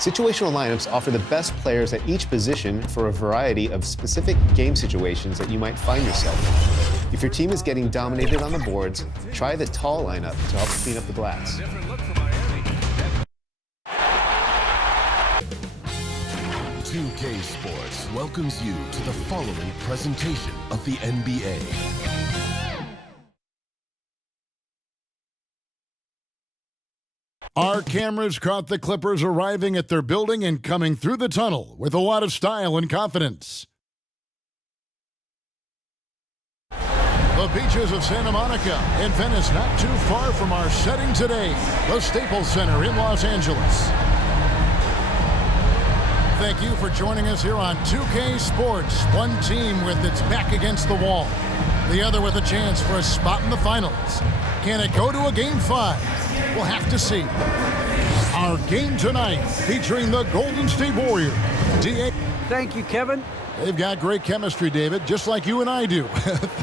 Situational lineups offer the best players at each position for a variety of specific game situations that you might find yourself. If your team is getting dominated on the boards, try the tall lineup to help clean up the glass. .2K Sports welcomes you to the following presentation of the NBA. Our cameras caught the Clippers arriving at their building and coming through the tunnel with a lot of style and confidence. The beaches of Santa Monica and Venice, not too far from our setting today, the Staples Center in Los Angeles. Thank you for joining us here on 2K Sports. One team with its back against the wall, the other with a chance for a spot in the finals. Can it go to a Game 5? We'll have to see. Our game tonight featuring the Golden State Warriors. Thank you, Kevin. They've got great chemistry, David, just like you and I do.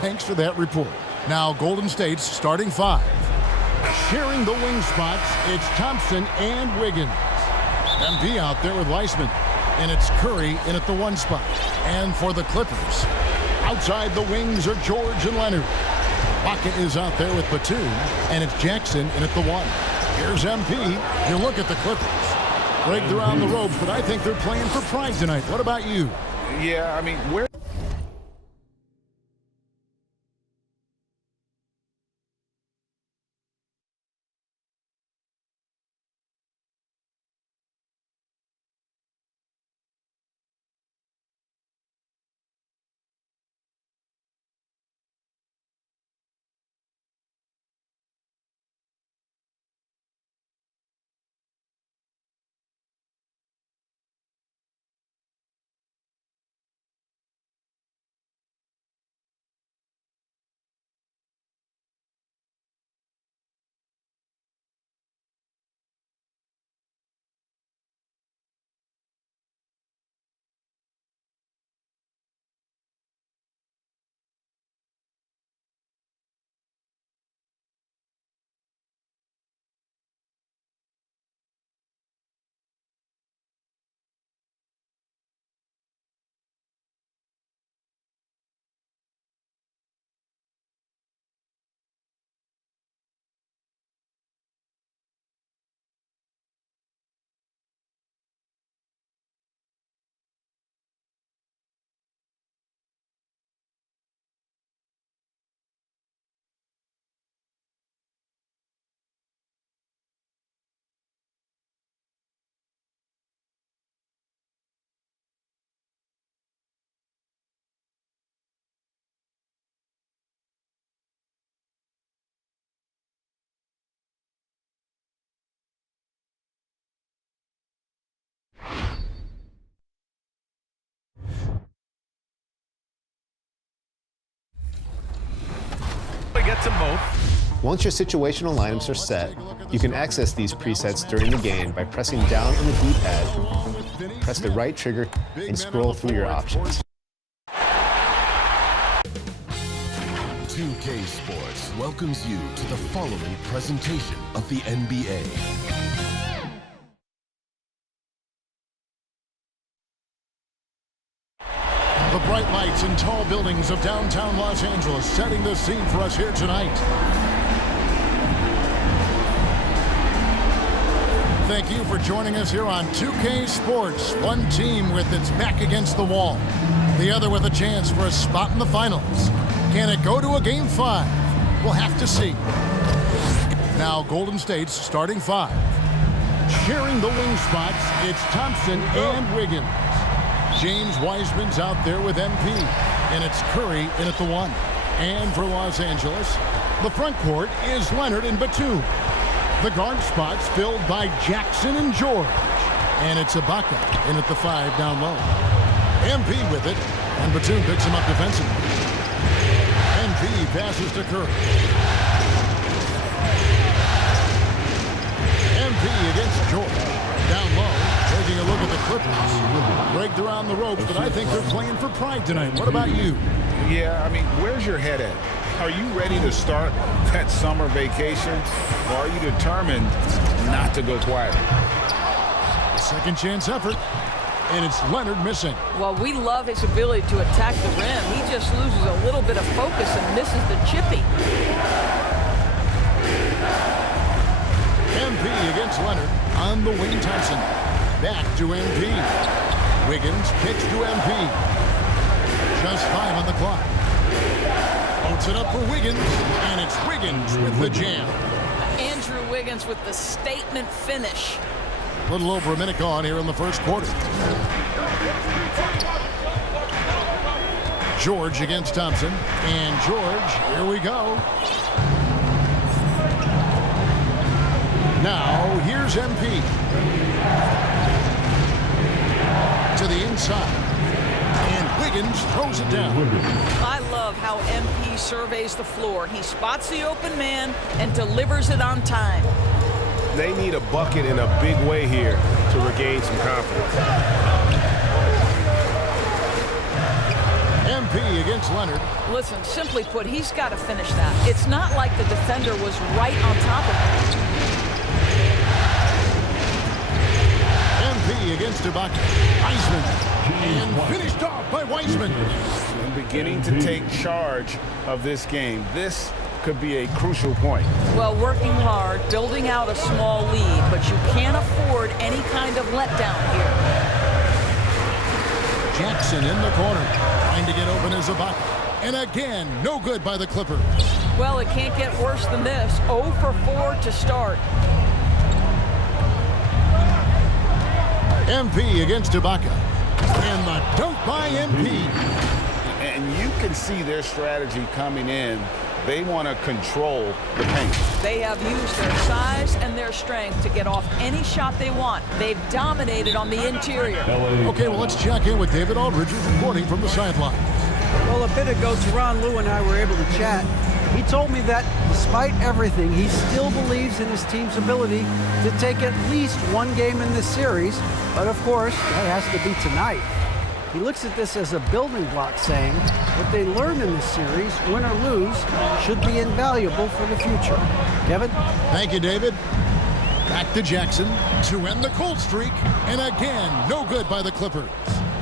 Thanks for that report. Now, Golden State's starting five. Sharing the wing spots, it's Thompson and Wiggins. MP out there with Weissman. And it's Curry in at the one spot. And for the Clippers, outside the wings are George and Leonard. Baca is out there with Batum, and it's Jackson in at the one. Here's MP. You look at the Clippers. Greg, they're on the ropes, but I think they're playing for pride tonight. What about you? Yeah, I mean, where... Gets them both. Once your situational lineups are set, you can access these presets during the game by pressing down on the D-pad, press the right trigger, and scroll through your options. 2K Sports welcomes you to the following presentation of the NBA. The bright lights and tall buildings of downtown Los Angeles setting the scene for us here tonight. Thank you for joining us here on 2K Sports. One team with its back against the wall, the other with a chance for a spot in the finals. Can it go to a Game 5? We'll have to see. Now, Golden State's starting five. Sharing the wing spots, it's Thompson and Wiggins. James Wiseman's out there with MP, and it's Curry in at the one. And for Los Angeles, the front court is Leonard and Batum. The guard spots filled by Jackson and George. And it's Ibaka in at the five down low. MP with it, and Batum picks him up defensively. MP passes to Curry. think they're playing for pride tonight. What about you? Yeah, I mean, where's your head at? Are you ready to start that summer vacation, or are you determined not to go quiet? A second chance effort, and it's Leonard missing. Well, we love his ability to attack the rim. He just loses a little bit of focus and misses the chippy. MP against Leonard on the wing. Thompson. Back to MP. Wiggins kicks to MP. Just 5 on the clock. Puts it up for Wiggins, and it's Wiggins with the jam. Andrew Wiggins with the statement finish. A little over a minute gone here in the first quarter. George against Thompson. And George, here we go. Now, here's MP. To the inside. And Wiggins throws it down. I love how MP surveys the floor. He spots the open man and delivers it on time. They need a bucket in a big way here to regain some confidence. MP against Leonard. Listen, simply put, he's got to finish that. It's not like the defender was right on top of him. MP against Ibaka. Wiseman. And finished off by Wiseman. And beginning to take charge of this game. This could be a crucial point. Well, working hard, building out a small lead, but you can't afford any kind of letdown here. Jackson in the corner, trying to get open as Ibaka. And again, no good by the Clippers. Well, it can't get worse than this. 0 for 4 to start. MP against Ibaka. And the dunk by MP. And you can see their strategy coming in. They want to control the paint. They have used their size and their strength to get off any shot they want. They've dominated on the interior. Okay, well, let's check in with David Aldridge reporting from the sideline. Well, a bit ago, Teron Lou and I were able to chat. He told me that despite everything, he still believes in his team's ability to take at least one game in this series. But of course, that has to be tonight. He looks at this as a building block, saying what they learned in this series, win or lose, should be invaluable for the future. Kevin? Thank you, David. Back to Jackson to end the cold streak. And again, no good by the Clippers.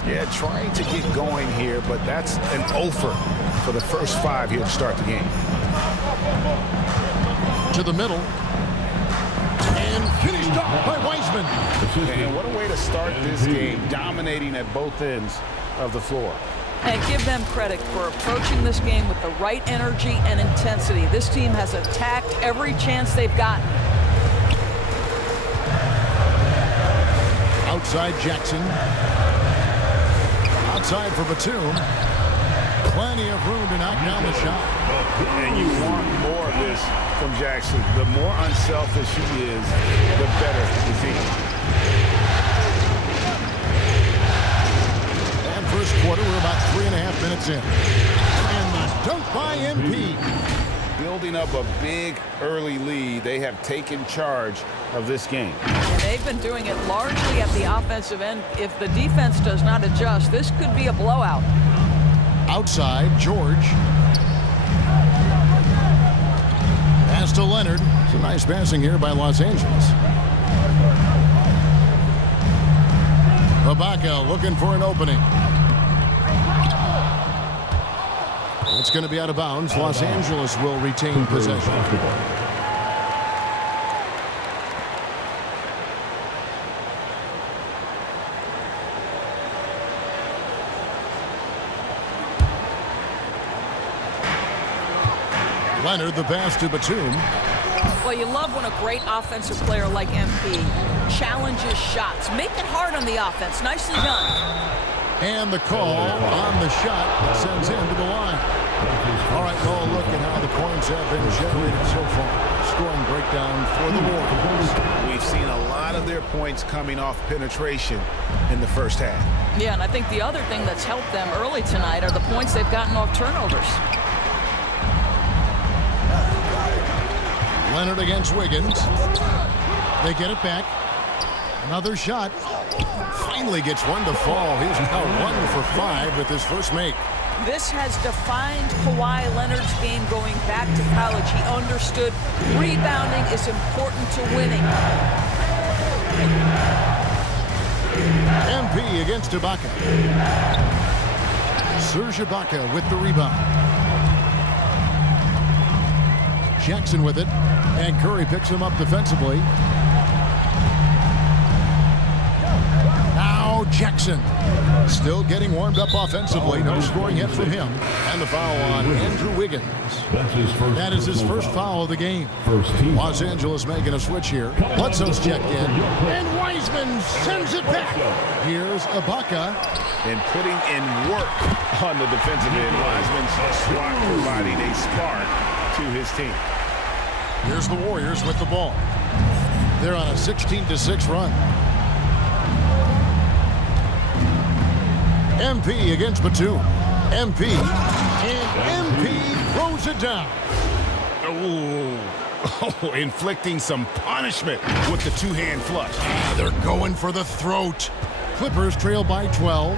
Yeah, trying to get going here, but that's an offer for the first 5 here to start the game. To the middle. And finished off by Wiseman. And what a way to start this game, dominating at both ends of the floor. And give them credit for approaching this game with the right energy and intensity. This team has attacked every chance they've gotten. Outside Jackson. Outside for Batum. Plenty of room to knock down the shot. And you want more of this from Jackson. The more unselfish he is, the better the team. And first quarter, we're about 3.5 minutes in. And the dunk by MP. Building up a big early lead, they have taken charge of this game. And they've been doing it largely at the offensive end. If the defense does not adjust, this could be a blowout. Outside, George. Pass to Leonard. It's a nice passing here by Los Angeles. Ibaka looking for an opening. It's going to be out of bounds. Los Angeles will retain possession. Leonard, the pass to Batum. Well, you love when a great offensive player like MP challenges shots. Make it hard on the offense. Nicely done. And the call on the shot that sends him to the line. All right, well, look at how the points have been generated so far. Scoring breakdown for the Warriors. We've seen a lot of their points coming off penetration in the first half. Yeah, and I think the other thing that's helped them early tonight are the points they've gotten off turnovers. Leonard against Wiggins. They get it back. Another shot. Finally gets one to fall. He's now 1 for 5 with his first make. This has defined Kawhi Leonard's game going back to college. He understood rebounding is important to winning. MP against Ibaka. Serge Ibaka with the rebound. Jackson with it, and Curry picks him up defensively. Now Jackson still getting warmed up offensively. No scoring yet from him. And the foul on Andrew Wiggins. That is his first foul of the game. Los Angeles making a switch here. Bledsoe's checked in. And Wiseman sends it back. Here's Ibaka. And putting in work on the defensive end. Wiseman's swat providing a spark to his team. Here's the Warriors with the ball. They're on a 16-6 run. MP against Batum. MP. And MP throws it down. Oh, inflicting some punishment with the two-hand flush. They're going for the throat. Clippers trail by 12.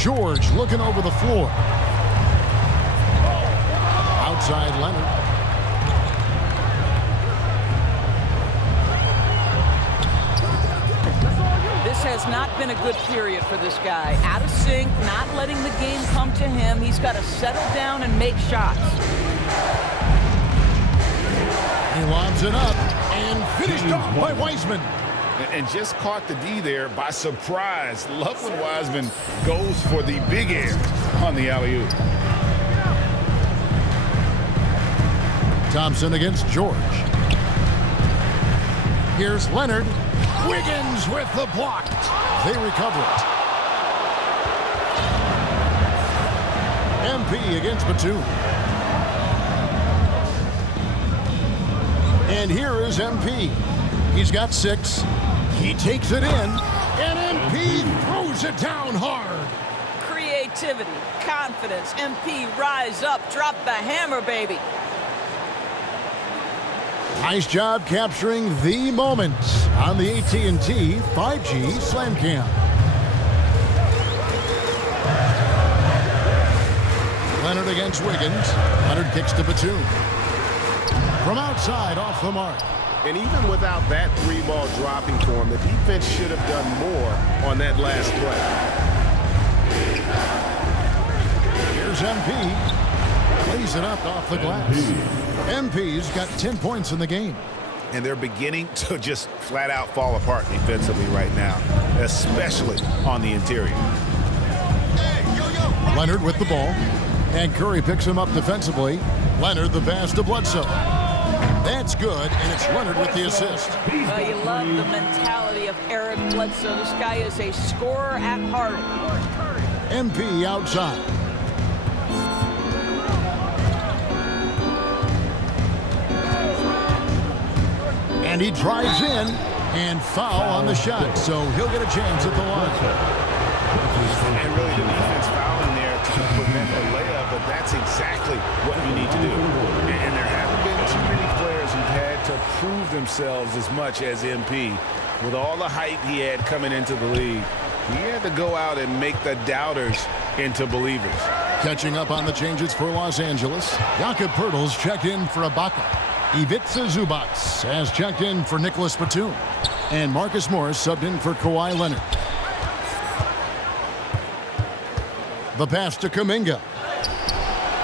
George looking over the floor. Outside Leonard. This has not been a good period for this guy. Out of sync, not letting the game come to him. He's got to settle down and make shots. He lobs it up and finished off by Wiseman. And just caught the D there by surprise. Love when Wiseman goes for the big air on the alley-oop. Thompson against George. Here's Leonard. Wiggins with the block. They recover it. MP against Batum. And here is MP. He's got 6. He takes it in. And MP throws it down hard. Creativity, confidence. MP rise up, drop the hammer, baby. Nice job capturing the moment on the AT&T 5G Slam Cam. Leonard against Wiggins. Leonard kicks to Batum. From outside, off the mark. And even without that 3-ball dropping for him, the defense should have done more on that last play. Here's MP. Plays it up off the glass. MP's got 10 points in the game. And they're beginning to just flat out fall apart defensively right now, especially on the interior. Leonard with the ball. And Curry picks him up defensively. Leonard the pass to Bledsoe. That's good, and it's Leonard with the assist. Well, you love the mentality of Eric Bledsoe. This guy is a scorer at heart. MP outside. And he drives in and foul on the shot, so he'll get a chance at the line. And really the defense fouling there to prevent a layup, but that's exactly what you need to do. And there haven't been too many players who've had to prove themselves as much as MP. With all the hype he had coming into the league, he had to go out and make the doubters into believers. Catching up on the changes for Los Angeles, Jakob Poeltl's checked in for Ibaka. Ivica Zubac has checked in for Nicholas Batum. And Marcus Morris subbed in for Kawhi Leonard. The pass to Kuminga.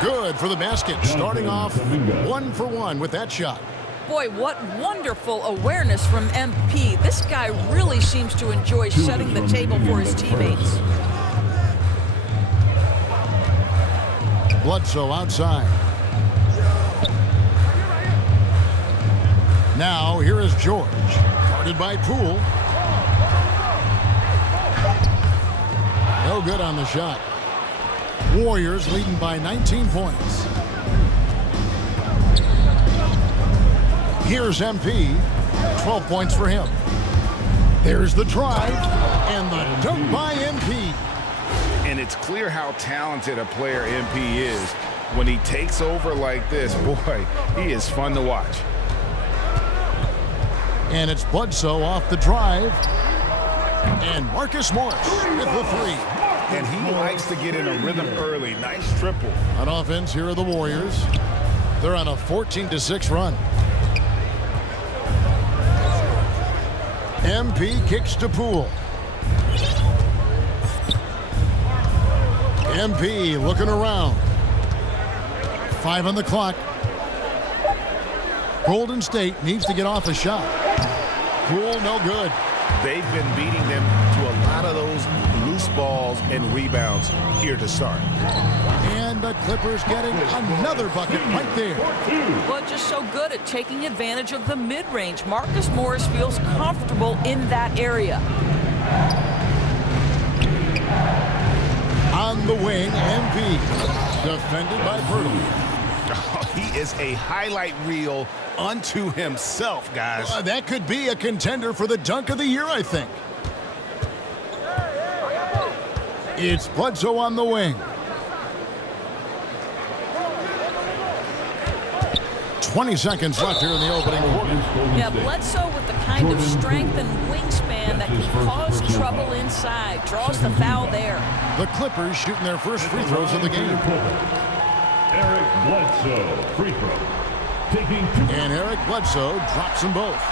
Good for the basket, starting off 1 for 1 with that shot. Boy, what wonderful awareness from MP. This guy really seems to enjoy setting the table for his teammates. Bledsoe outside. Now, here is George, guarded by Poole. No good on the shot. Warriors leading by 19 points. Here's MP, 12 points for him. There's the drive, and the dunk by MP. And it's clear how talented a player MP is. When he takes over like this, boy, he is fun to watch. And it's Bledsoe off the drive. And Marcus Morris with the three. And he likes to get in a rhythm early. Nice triple. On offense, here are the Warriors. They're on a 14-6 run. MP kicks to Poole. MP looking around. 5 on the clock. Golden State needs to get off a shot. Poole, no good. They've been beating them to a lot of those loose balls and rebounds here to start. And the Clippers getting another bucket right there. Well, just so good at taking advantage of the mid-range. Marcus Morris feels comfortable in that area. On the wing, MP. Defended by Pirtle. Oh, he is a highlight reel unto himself, guys. That could be a contender for the dunk of the year, I think. It's Bledsoe on the wing. 20 seconds left here in the opening quarter. Yeah, Bledsoe with the kind of strength and wingspan that can cause trouble inside. Draws the foul there. The Clippers shooting their first free throws of the game. Eric Bledsoe, free throw. Taking 2. And Eric Bledsoe drops them both.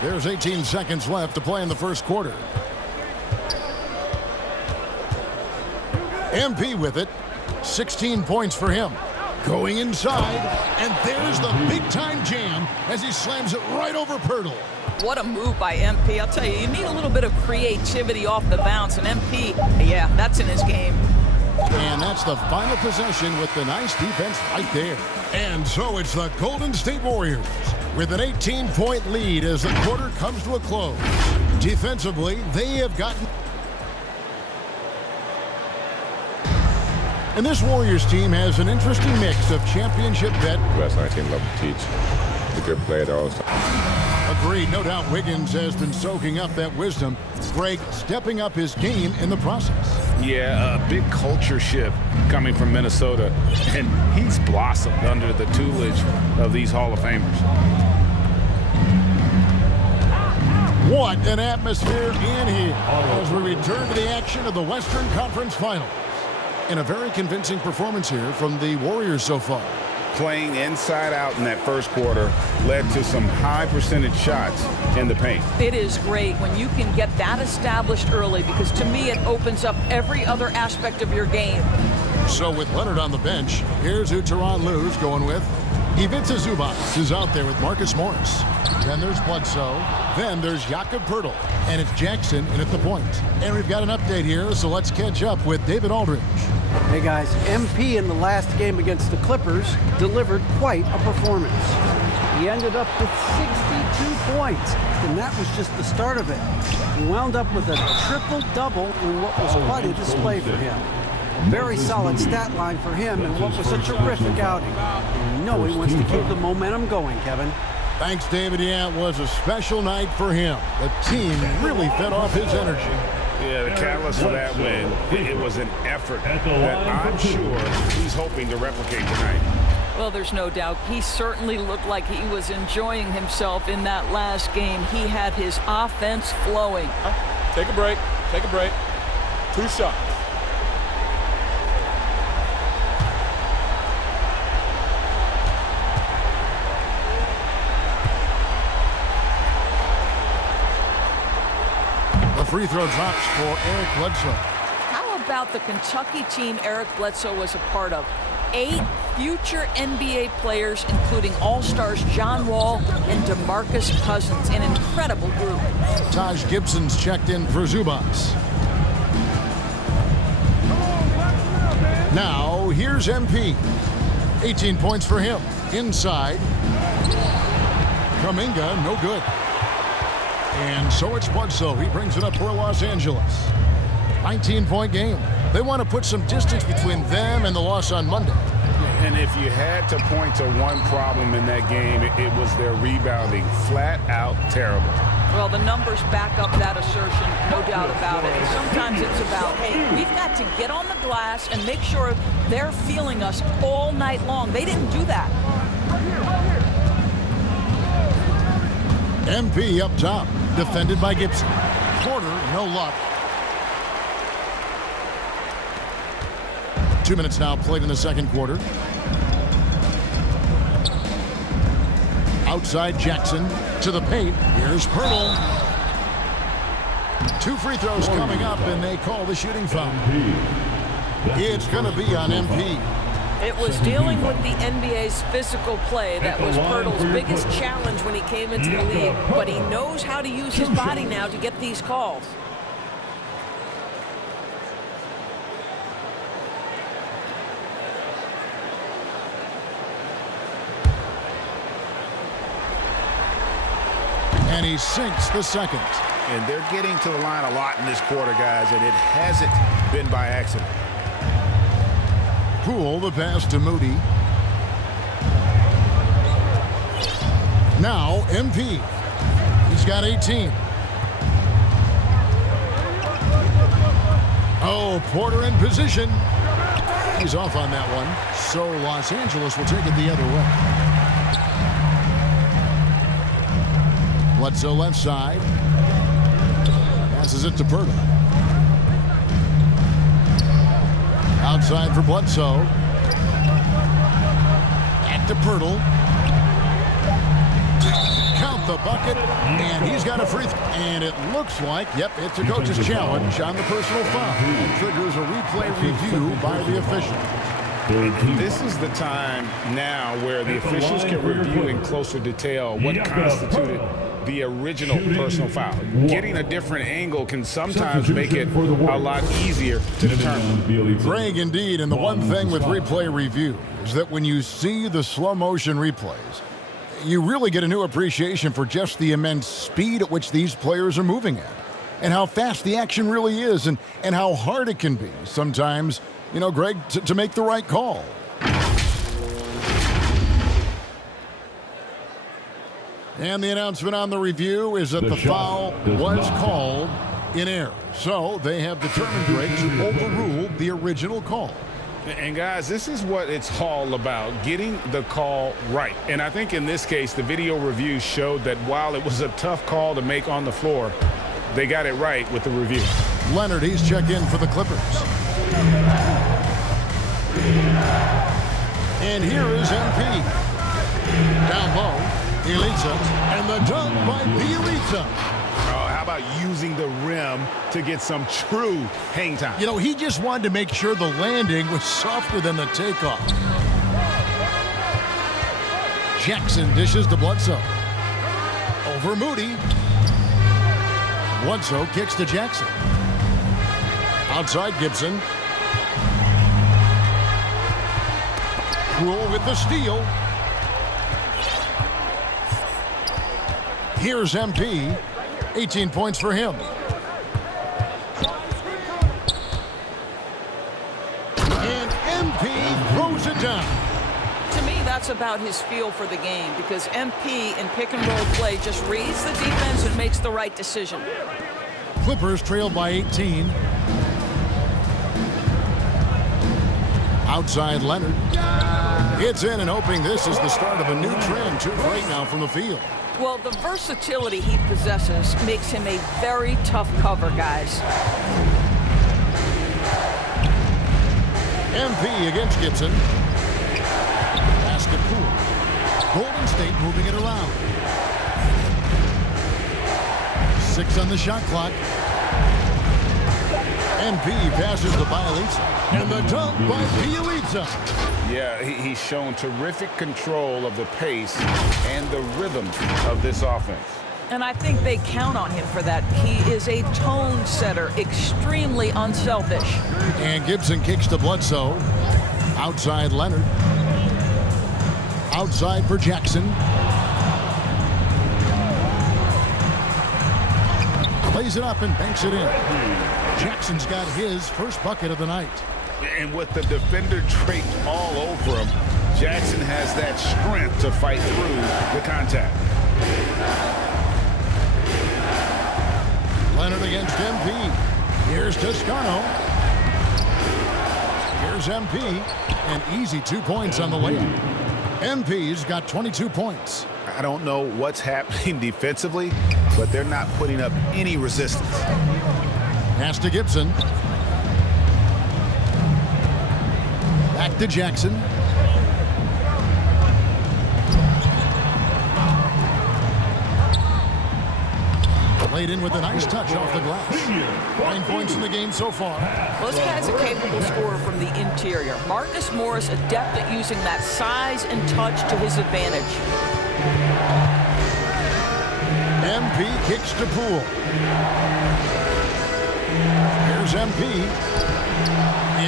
There's 18 seconds left to play in the first quarter. MP with it. 16 points for him. Going inside, and there's the big-time jam as he slams it right over Pirtle. What a move by MP. I'll tell you, you need a little bit of creativity off the bounce, and MP, yeah, that's in his game. And that's the final possession with the nice defense right there. And so it's the Golden State Warriors with an 18-point lead as the quarter comes to a close. Defensively, they have gotten... And this Warriors team has an interesting mix of championship vet. Last night, team love to teach. The good player that always. Agreed. No doubt Wiggins has been soaking up that wisdom. Greg stepping up his game in the process. Yeah, a big culture shift coming from Minnesota. And he's blossomed under the tutelage of these Hall of Famers. What an atmosphere in here as we return to the action of the Western Conference Finals. And a very convincing performance here from the Warriors so far. Playing inside out in that first quarter led to some high percentage shots in the paint. It is great when you can get that established early because to me it opens up every other aspect of your game. So with Leonard on the bench, here's who Tyronn Lue's going with. Ivica Zubac is out there with Marcus Morris. Then there's Bledsoe. Then there's Jakob Pirtle. And it's Jackson in at the point. And we've got an update here, so let's catch up with David Aldridge. Hey guys, MP in the last game against the Clippers delivered quite a performance. He ended up with 62 points, and that was just the start of it. He wound up with a triple-double in what was quite a display for him. A very solid stat line for him in what was a terrific outing. And you know he wants to keep the momentum going, Kevin. Thanks, David. Yeah, it was a special night for him. The team really fed off his energy. Yeah, the catalyst for that win, it was an effort that I'm sure he's hoping to replicate tonight. Well, there's no doubt. He certainly looked like he was enjoying himself in that last game. He had his offense flowing. Take a break. Take a break. 2 shots. Free throw drops for Eric Bledsoe. How about the Kentucky team Eric Bledsoe was a part of? 8 future NBA players, including All-Stars John Wall and DeMarcus Cousins. An incredible group. Taj Gibson's checked in for Zubac. Now, here's MP. 18 points for him. Inside. Kuminga, no good. And so it's Bledsoe. He brings it up for Los Angeles. 19-point game. They want to put some distance between them and the loss on Monday. And if you had to point to one problem in that game, it was their rebounding. Flat out terrible. Well, the numbers back up that assertion, no doubt about it. And sometimes it's about, hey, we've got to get on the glass and make sure they're feeling us all night long. They didn't do that. MP up top, defended by Gibson. Porter, no luck. 2 minutes now played in the second quarter. Outside Jackson to the paint. Here's Pirtle. 2 free throws coming up, and they call the shooting foul. It's going to be on MP. It was dealing with the NBA's physical play that was Pirtle's biggest challenge when he came into the league, but he knows how to use his body now to get these calls. And he sinks the second. And they're getting to the line a lot in this quarter, guys, and it hasn't been by accident. Poole, the pass to Moody. Now MP. He's got 18. Oh, Porter in position. He's off on that one. So Los Angeles will take it the other way. Bledsoe left side. Passes it to Pirtle. Outside for Bledsoe. Back to Pirtle. Count the bucket. And he's got a free throw. And it looks like, yep, it's a coach's challenge on the personal foul. It triggers a replay review by the official. This is the time now where the officials can review in closer detail what constituted the original personal foul. Getting a different angle can sometimes make it a lot easier to determine. Greg, indeed, and the one thing with replay review is that when you see the slow motion replays, you really get a new appreciation for just the immense speed at which these players are moving at, and how fast the action really is, and how hard it can be sometimes, you know, Greg, to make the right call. And the announcement on the review is that the foul was called in error. So they have determined, Greg, to overrule the original call. And guys, this is what it's all about, getting the call right. And I think in this case, the video review showed that while it was a tough call to make on the floor, they got it right with the review. Leonard, he's checked in for the Clippers. And here is MP. Down low, Bielitsa, and the dunk by Bielitsa. Oh, how about using the rim to get some true hang time? You know, he just wanted to make sure the landing was softer than the takeoff. Jackson dishes to Bledsoe. Over Moody. Bledsoe kicks to Jackson. Outside Gibson. Rule with the steal. Here's MP. 18 points for him. And MP throws it down. To me, that's about his feel for the game, because MP in pick-and-roll play just reads the defense and makes the right decision. Clippers trail by 18. Outside Leonard. It's in and hoping this is the start of a new trend. 2 right now from the field. Well, the versatility he possesses makes him a very tough cover, guys. MP against Gibson. Basket Poole. Golden State moving it around. 6 on the shot clock. MP passes to Bielitsa. And the dunk by Bielitsa. Yeah, he's shown terrific control of the pace and the rhythm of this offense. And I think they count on him for that. He is a tone setter, extremely unselfish. And Gibson kicks to Bledsoe. Outside Leonard. Outside for Jackson. Plays it up and banks it in. Jackson's got his first bucket of the night. And with the defender draped all over him, Jackson has that strength to fight through the contact. Leonard against MP. Here's Toscano. Here's MP. And easy 2 points on the layup. MP's got 22 points. I don't know what's happening defensively, but they're not putting up any resistance. Pass to Gibson. Back to Jackson. Played in with a nice touch off the glass. 9 points in the game so far. Well, this guy's a capable scorer from the interior. Marcus Morris adept at using that size and touch to his advantage. MP kicks to Poole. Here's MP.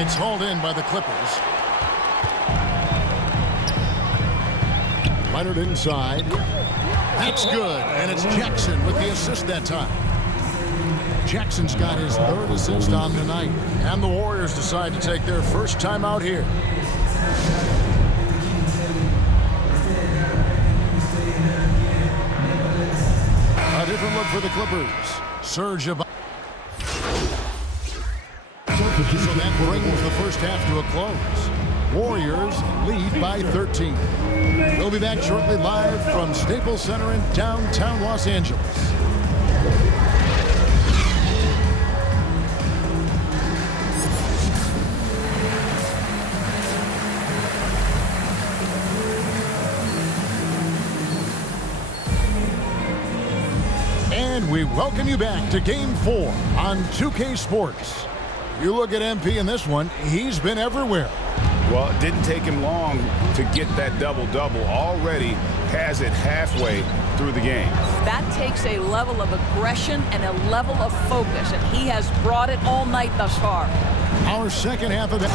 It's hauled in by the Clippers. Leonard inside. That's good, and it's Jackson with the assist that time. Jackson's got his 3rd assist on the night, and the Warriors decide to take their first time out here. A different look for the Clippers. Surge of... So that brings the first half to a close. Warriors lead by 13. We'll be back shortly live from Staples Center in downtown Los Angeles. And we welcome you back to Game 4 on 2K Sports. You look at MP in this one, he's been everywhere. Well, it didn't take him long to get that double-double. Already has it halfway through the game. That takes a level of aggression and a level of focus, and he has brought it all night thus far. Our second half of it.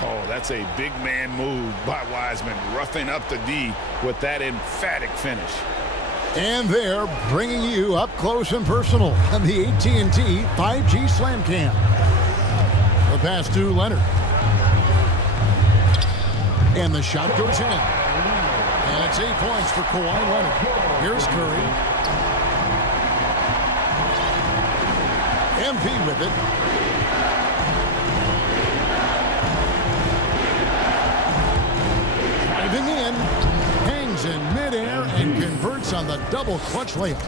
Oh, that's a big man move by Wiseman, roughing up the D with that emphatic finish. And they're bringing you up close and personal on the AT&T 5G Slam Cam. The pass to Leonard. And the shot goes in. And it's 8 points for Kawhi Leonard. Here's Curry. MP with it. Driving in. Hangs in midair and converts on the double clutch layup.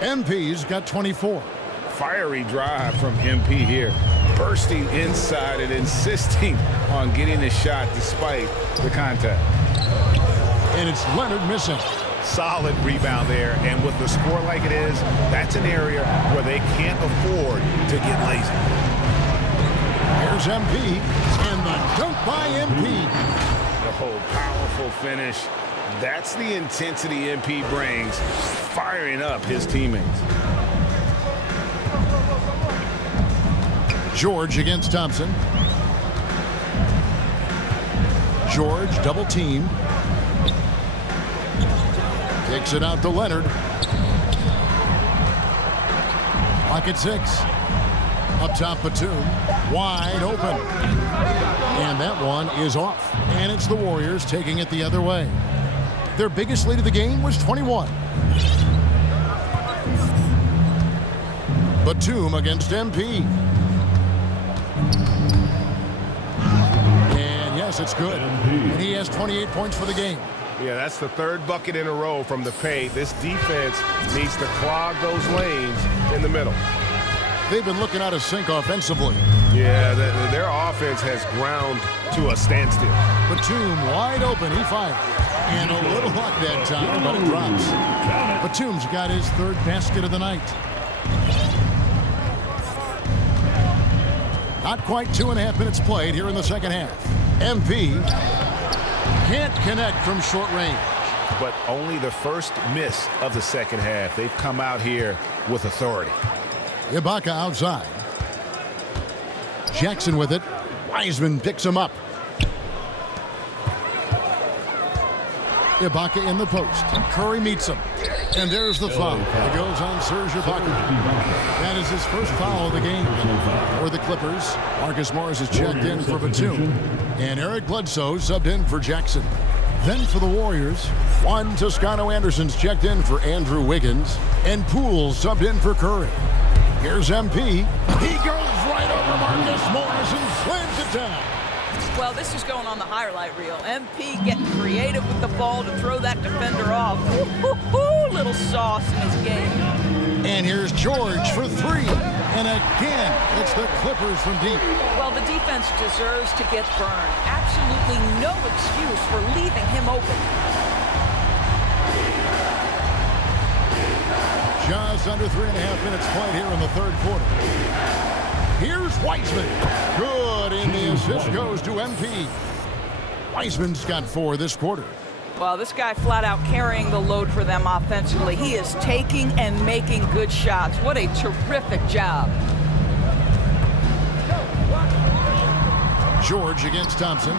MP's got 24. Fiery drive from MP here. Bursting inside and insisting on getting the shot despite the contact. And it's Leonard missing. Solid rebound there, and with the score like it is, that's an area where they can't afford to get lazy. Here's MP, and the dunk by MP. The whole powerful finish. That's the intensity MP brings, firing up his teammates. George against Thompson. George double teamed. Takes it out to Leonard. Clock at 6. Up top, Batum. Wide open. And that one is off. And it's the Warriors taking it the other way. Their biggest lead of the game was 21. Batum against MP. And yes, it's good. And he has 28 points for the game. Yeah, that's the 3rd bucket in a row from the paint. This defense needs to clog those lanes in the middle. They've been looking out of sync offensively. Yeah, their offense has ground to a standstill. Batum wide open, he fired. And a little luck that time, but it drops. Batum's got his 3rd basket of the night. Not quite 2.5 minutes played here in the second half. MP can't connect from short range. But only the first miss of the second half. They've come out here with authority. Ibaka outside. Jackson with it. Wiseman picks him up. Ibaka in the post. Curry meets him. And there's the foul. It goes on Serge Ibaka. That is his first foul of the game. For the Clippers, Marcus Morris is checked in for Batum. And Eric Bledsoe subbed in for Jackson. Then for the Warriors, Juan Toscano Anderson's checked in for Andrew Wiggins. And Poole subbed in for Curry. Here's MP. He goes right over Marcus Morris and slams it down. Well, this is going on the highlight reel. MP getting creative with the ball to throw that defender off. Ooh, little sauce in his game. And here's George for three. And again, it's the Clippers from deep. Well, the defense deserves to get burned. Absolutely no excuse for leaving him open. Just under 3.5 minutes played here in the third quarter. Here's Wiseman. Good, and the assist goes to MP. Wiseman's got 4 this quarter. Well, this guy flat out carrying the load for them offensively. He is taking and making good shots. What a terrific job. George against Thompson.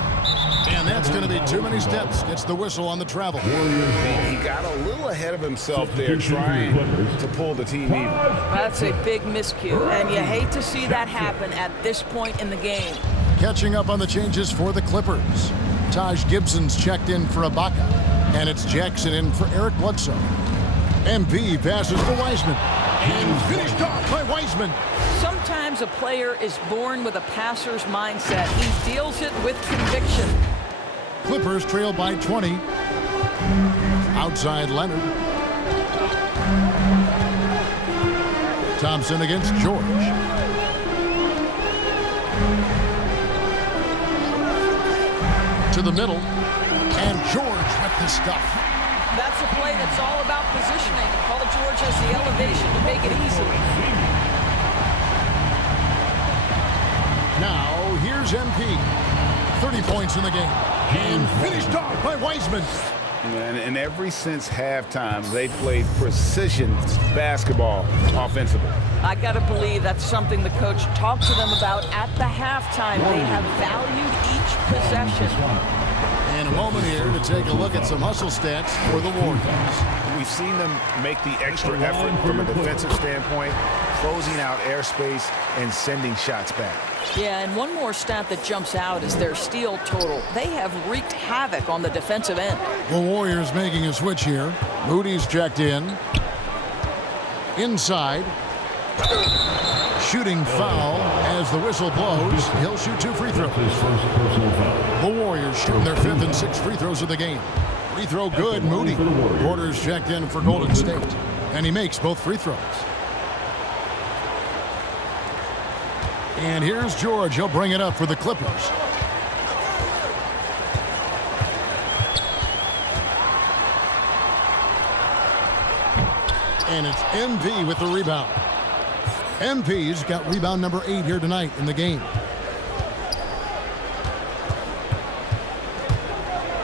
And that's going to be too many steps. Gets the whistle on the travel. He got a little ahead of himself there trying to pull the team even. That's a big miscue, and you hate to see that happen at this point in the game. Catching up on the changes for the Clippers. Taj Gibson's checked in for Ibaka. And it's Jackson in for Eric Bledsoe. MP passes to Wiseman. And finished off by Wiseman. Sometimes a player is born with a passer's mindset. He deals it with conviction. Clippers trail by 20. Outside Leonard. Thompson against George. To the middle. And George with the stuff. That's a play that's all about positioning. Paul George has the elevation to make it easy. Now, here's MP. 30 points in the game. And finished off by Wiseman. And ever since halftime, they played precision basketball offensively. I got to believe that's something the coach talked to them about at the halftime. They have valued each possession. And a moment here to take a look at some hustle stats for the Warriors. We've seen them make the extra effort from a defensive standpoint, closing out airspace and sending shots back. Yeah, and one more stat that jumps out is their steal total. They have wreaked havoc on the defensive end. The Warriors making a switch here. Moody's checked in. Inside. Shooting foul as the whistle blows. He'll shoot 2 free throws. The Warriors shooting their 5th and 6th free throws of the game. Free throw good, Moody. Porter's checked in for Golden State. And he makes both free throws. And here's George. He'll bring it up for the Clippers. And it's MP with the rebound. MP's got rebound number 8 here tonight in the game.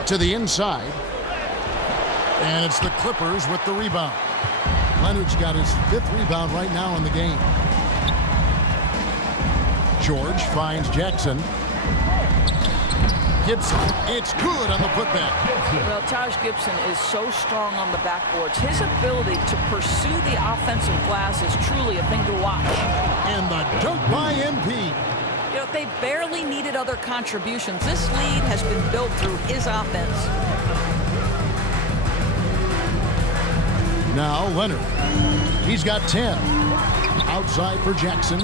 To the inside. And it's the Clippers with the rebound. Leonard's got his 5th rebound right now in the game. George finds Jackson. Gibson, it's good on the putback. Well, Taj Gibson is so strong on the backboards. His ability to pursue the offensive glass is truly a thing to watch. And the dunk by MP. You know, they barely needed other contributions. This lead has been built through his offense. Now Leonard. He's got 10. Outside for Jackson.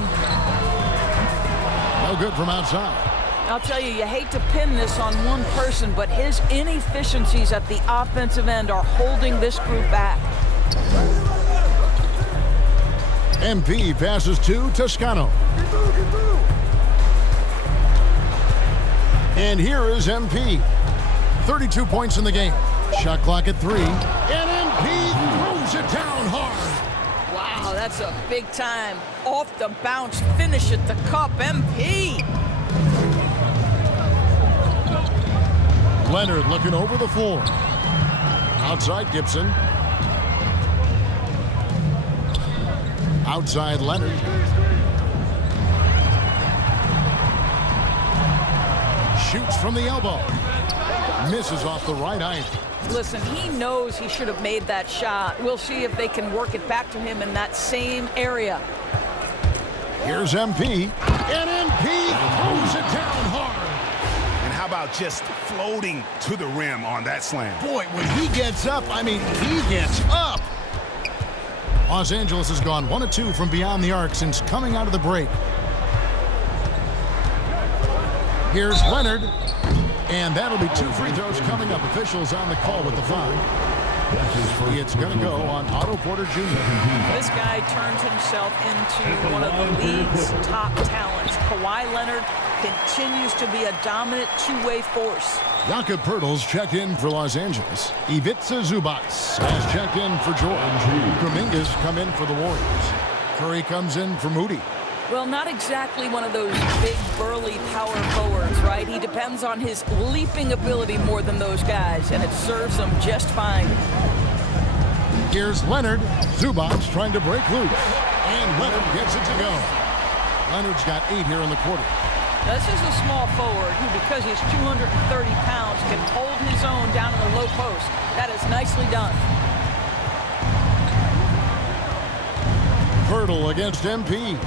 No good from outside. I'll tell you, you hate to pin this on one person, but his inefficiencies at the offensive end are holding this group back. MP passes to Toscano. And here is MP. 32 points in the game. Shot clock at 3. And MP throws it down hard. Wow, that's a big time. Off the bounce, finish at the cup, MP. Leonard looking over the floor. Outside Gibson. Outside Leonard. Shoots from the elbow. Misses off the right eye. Listen, he knows he should have made that shot. We'll see if they can work it back to him in that same area. Here's MP. And MP throws it down hard. How about just floating to the rim on that slam? Boy, when he gets up, I mean, he gets up. Los Angeles has gone 1 of 2 from beyond the arc since coming out of the break. Here's Leonard. And that'll be 2 free throws coming up. Officials on the call with the foul. It's going to go on Otto Porter Jr. This guy turns himself into one of the league's top talents. Kawhi Leonard continues to be a dominant two-way force. Jakob Poeltl's checked in for Los Angeles. Ivica Zubac has checked in for George. Kuminga's come in for the Warriors. Curry comes in for Moody. Well, not exactly one of those big, burly power forwards, right? He depends on his leaping ability more than those guys, and it serves him just fine. Here's Leonard. Zubac's trying to break loose. And Leonard gets it to go. Leonard's got 8 here in the quarter. Now, this is a small forward who, because he's 230 pounds, can hold his own down in the low post. That is nicely done. Poeltl against MP.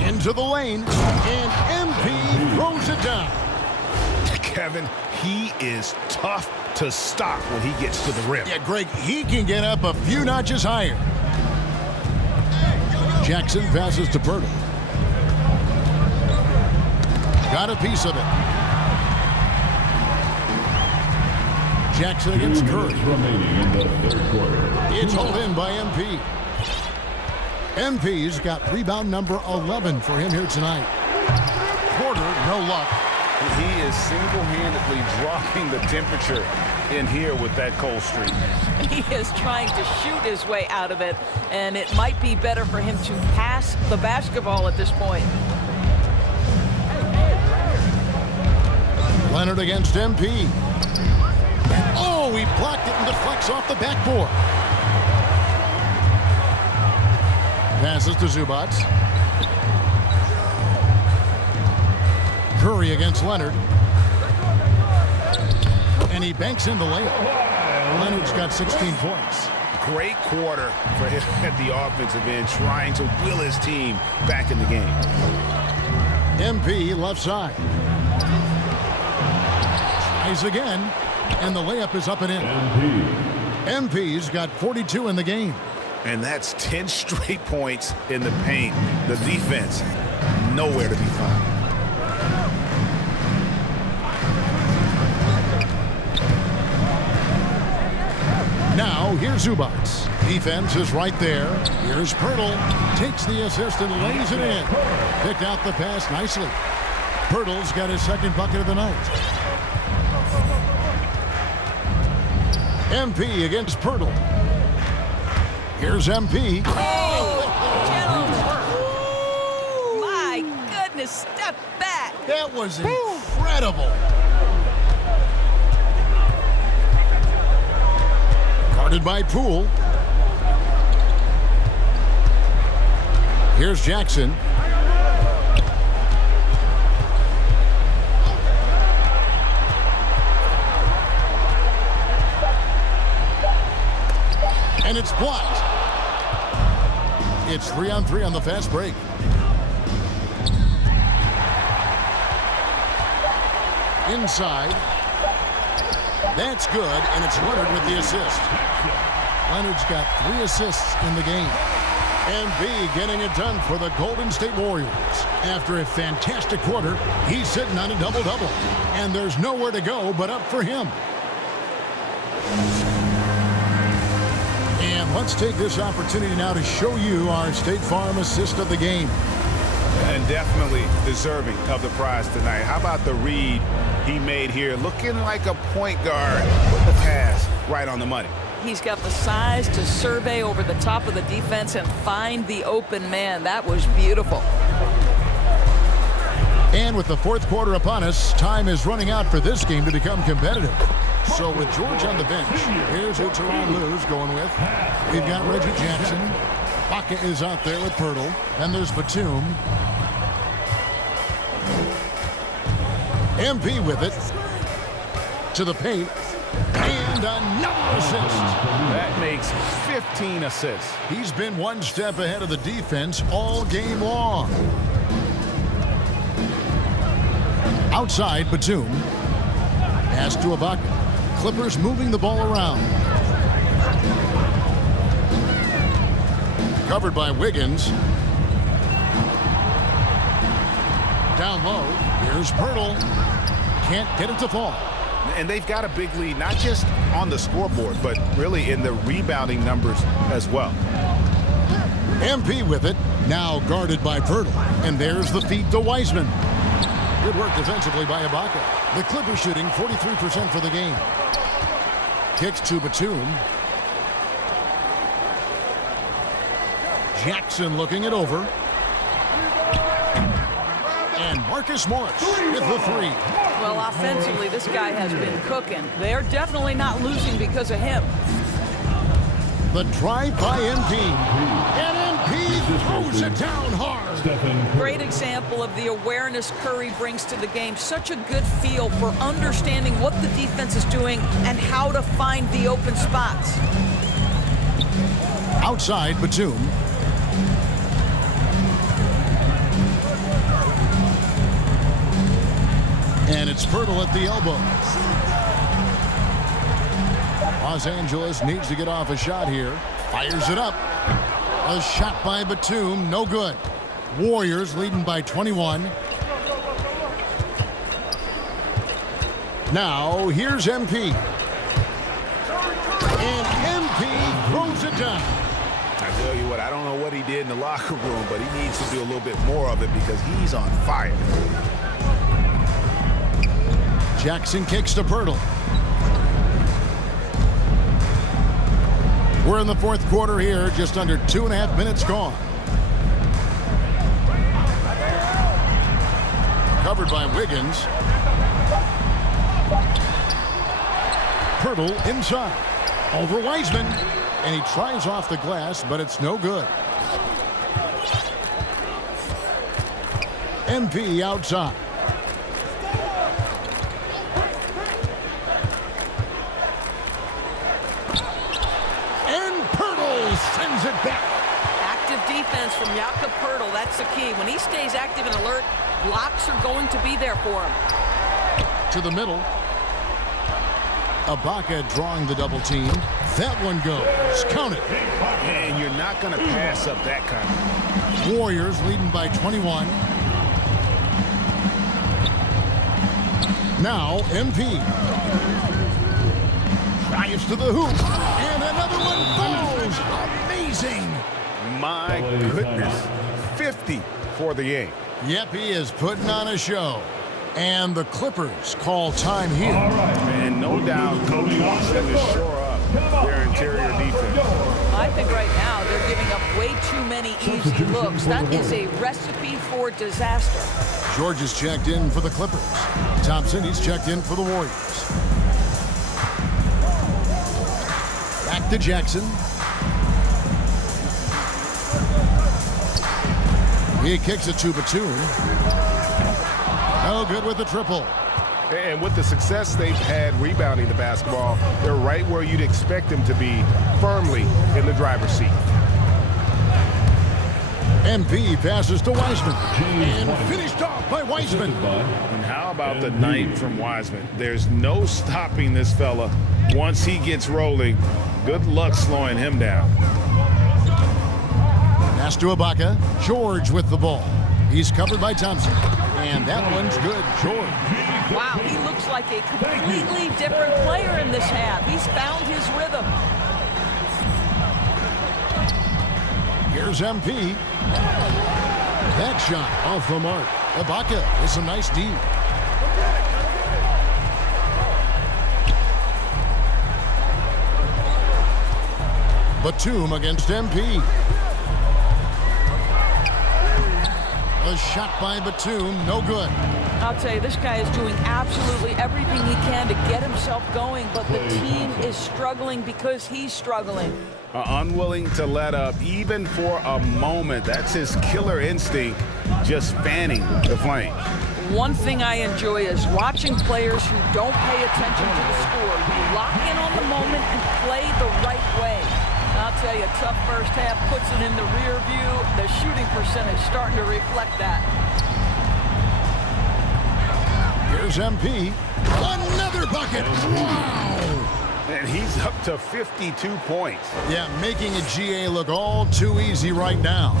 Into the lane, and MP throws it down. Kevin, he is tough to stop when he gets to the rim. Yeah, Greg, he can get up a few notches higher. Jackson passes to Poeltl. Got a piece of it. Jackson against Curry. Remaining in the third quarter. It's hauled in by MP. MP's got rebound number 11 for him here tonight. Porter, no luck. He is single-handedly dropping the temperature in here with that cold streak. He is trying to shoot his way out of it, and it might be better for him to pass the basketball at this point. Leonard against MP. Oh, he blocked it and deflects off the backboard. Passes to Zubac. Curry against Leonard. And he banks in the layup. Leonard's got 16 points. Great quarter for him at the offensive end, trying to will his team back in the game. MP left side. Tries again, and the layup is up and in. MP's got 42 in the game. And that's 10 straight points in the paint. The defense, nowhere to be found. Now, here's Zubac. Defense is right there. Here's Poeltl. Takes the assist and lays it in. Picked out the pass nicely. Poeltl's got his second bucket of the night. MP against Poeltl. Here's MP. Oh, my goodness, step back. That was incredible. Guarded by Poole. Here's Jackson. And it's blocked. It's 3-on-3 on the fast break. Inside. That's good, and it's Leonard with the assist. Leonard's got 3 assists in the game. And B getting it done for the Golden State Warriors. After a fantastic quarter, he's sitting on a double-double. And there's nowhere to go but up for him. And let's take this opportunity now to show you our State Farm assist of the game. And definitely deserving of the prize tonight. How about the read he made here? Looking like a point guard with the pass right on the money. He's got the size to survey over the top of the defense and find the open man. That was beautiful. And with the fourth quarter upon us, time is running out for this game to become competitive. So with George on the bench, here's who Tyronn Lue's going with. We've got Reggie Jackson. Baca is out there with Poeltl. And there's Batum. MP with it. To the paint. And another assist. That makes 15 assists. He's been one step ahead of the defense all game long. Outside, Batum. Pass to Ibaka. Clippers moving the ball around. Covered by Wiggins. Down low. Here's Pirtle. Can't get it to fall. And they've got a big lead, not just on the scoreboard, but really in the rebounding numbers as well. MP with it, now guarded by Pirtle. And there's the feed to Wiseman. Good work defensively by Ibaka. The Clippers shooting 43% for the game. Kicks to Batum. Jackson looking it over. And Marcus Morris with the three. Well, offensively, this guy has been cooking. They're definitely not losing because of him. The drive by MP. And MP throws it down hard. Great example of the awareness Curry brings to the game. Such a good feel for understanding what the defense is doing and how to find the open spots. Outside, Batum. And it's Pirtle at the elbow. Los Angeles needs to get off a shot here. Fires it up. A shot by Batum, no good. Warriors leading by 21. Now, here's MP. And MP throws it down. I tell you what, I don't know what he did in the locker room, but he needs to do a little bit more of it because he's on fire. Jackson kicks to Pirtle. We're in the fourth quarter here, just under 2.5 minutes gone. Covered by Wiggins. Pirtle inside. Over Wiseman. And he tries off the glass, but it's no good. MP outside. Sends it back. Active defense from Jakob Pirtle. That's the key. When he stays active and alert, blocks are going to be there for him. To the middle. Ibaka drawing the double team. That one goes. Count it. And you're not going to pass up that kind of. Warriors leading by 21. Now MP. Drives to the hoop. And another one falls. Amazing. My goodness. 50 for the game. Yep, he is putting on a show. And the Clippers call time here. And no doubt, Coach wants them to shore up their interior defense. I think right now they're giving up way too many easy looks. That is a recipe for disaster. George is checked in for the Clippers. Thompson, he's checked in for the Warriors. Back to Jackson. He kicks it to Batum. No good with the triple. And with the success they've had rebounding the basketball, they're right where you'd expect them to be, firmly in the driver's seat. MP passes to Wiseman. And finished off by Wiseman. And how about the night from Wiseman? There's no stopping this fella. Once he gets rolling, good luck slowing him down. Pass to Ibaka. George with the ball. He's covered by Thompson. And that one's good. George. Wow, he looks like a completely different player in this half. He's found his rhythm. Here's MP. That shot off the mark. Ibaka with some nice D. Batum against MP. A shot by Batum, no good. I'll tell you, this guy is doing absolutely everything he can to get himself going, but the team is struggling because he's struggling. Unwilling to let up, even for a moment. That's his killer instinct, just fanning the flame. One thing I enjoy is watching players who don't pay attention to the score. You lock in on the moment and play the right way. I'll tell you, tough first half puts it in the rear view. The shooting percentage starting to reflect that. Here's MP. Another bucket. Wow. And he's up to 52 points. Yeah, making a GA look all too easy right now.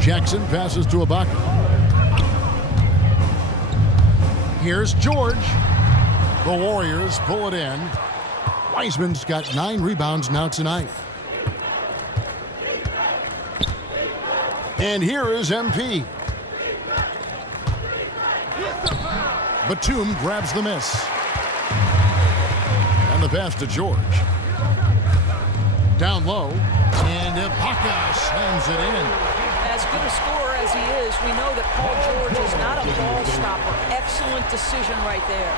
Jackson passes to Ibaka. Here's George. The Warriors pull it in. Wiseman's got 9 rebounds now tonight. And here is MP. Batum grabs the miss. And the pass to George. Down low. And Ibaka slams it in. As good a scorer as he is, we know that Paul George is not a ball stopper. Excellent decision right there.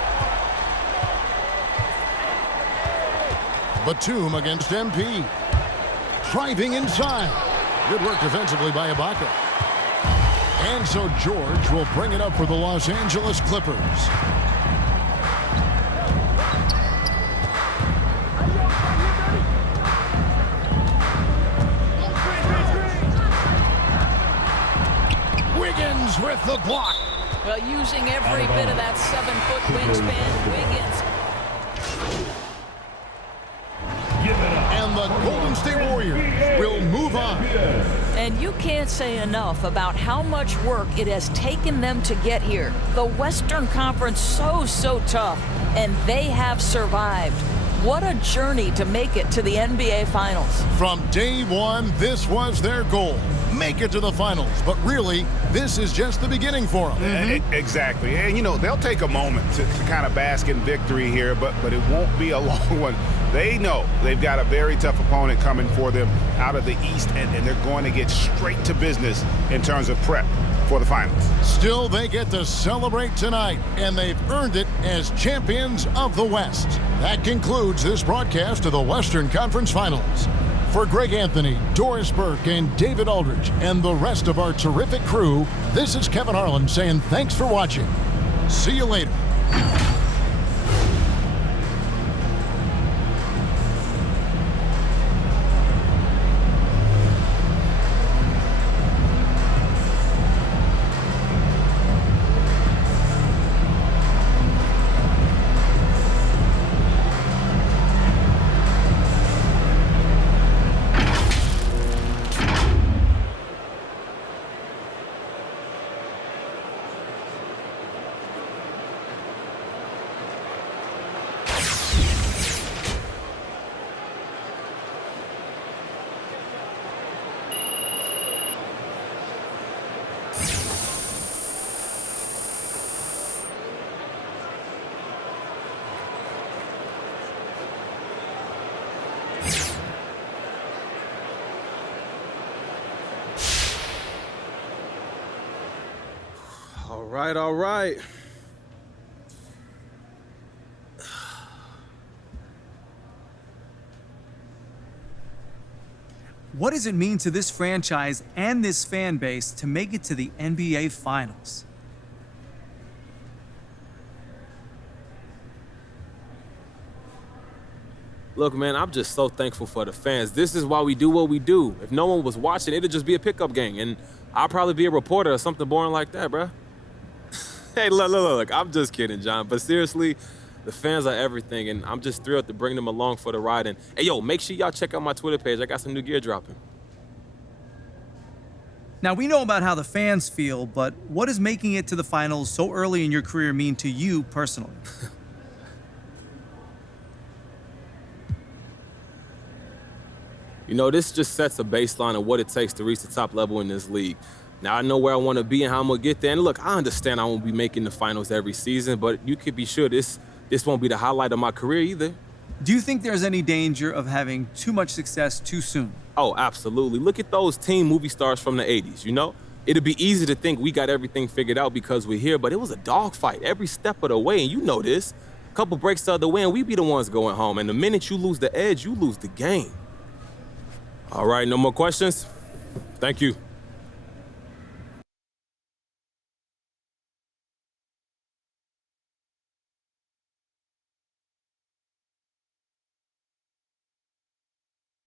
Batum against MP. Driving inside. Good work defensively by Ibaka. And so George will bring it up for the Los Angeles Clippers. Wiggins with the block. Well, using every bit of that 7-foot wingspan, Wiggins. And the Golden State Warriors will move on. And you can't say enough about how much work it has taken them to get here. The Western Conference so tough, and they have survived. What a journey to make it to the NBA Finals. From day one, this was their goal. Make it to the finals. But really, this is just the beginning for them. Exactly. And, you know, they'll take a moment to kind of bask in victory here, but it won't be a long one. They know they've got a very tough opponent coming for them out of the East, and they're going to get straight to business in terms of prep for the finals. Still, they get to celebrate tonight, and they've earned it as champions of the West. That concludes this broadcast of the Western Conference Finals. For Greg Anthony, Doris Burke, and David Aldridge, and the rest of our terrific crew, this is Kevin Harlan saying thanks for watching. See you later. All right. What does it mean to this franchise and this fan base to make it to the NBA Finals? Look, man, I'm just so thankful for the fans. This is why we do what we do. If no one was watching, it'd just be a pickup game, and I'll probably be a reporter or something boring like that, bruh. Hey, look, I'm just kidding, John. But seriously, the fans are everything, and I'm just thrilled to bring them along for the ride. And, hey, yo, make sure y'all check out my Twitter page. I got some new gear dropping. Now, we know about how the fans feel, but what does making it to the finals so early in your career mean to you personally? You know, this just sets a baseline of what it takes to reach the top level in this league. Now, I know where I want to be and how I'm going to get there. And look, I understand I won't be making the finals every season, but you could be sure this won't be the highlight of my career either. Do you think there's any danger of having too much success too soon? Oh, absolutely. Look at those teen movie stars from the 80s, you know? It'd be easy to think we got everything figured out because we're here, but it was a dogfight every step of the way, and you know this. A couple breaks the other way, and we be the ones going home. And the minute you lose the edge, you lose the game. All right, no more questions? Thank you.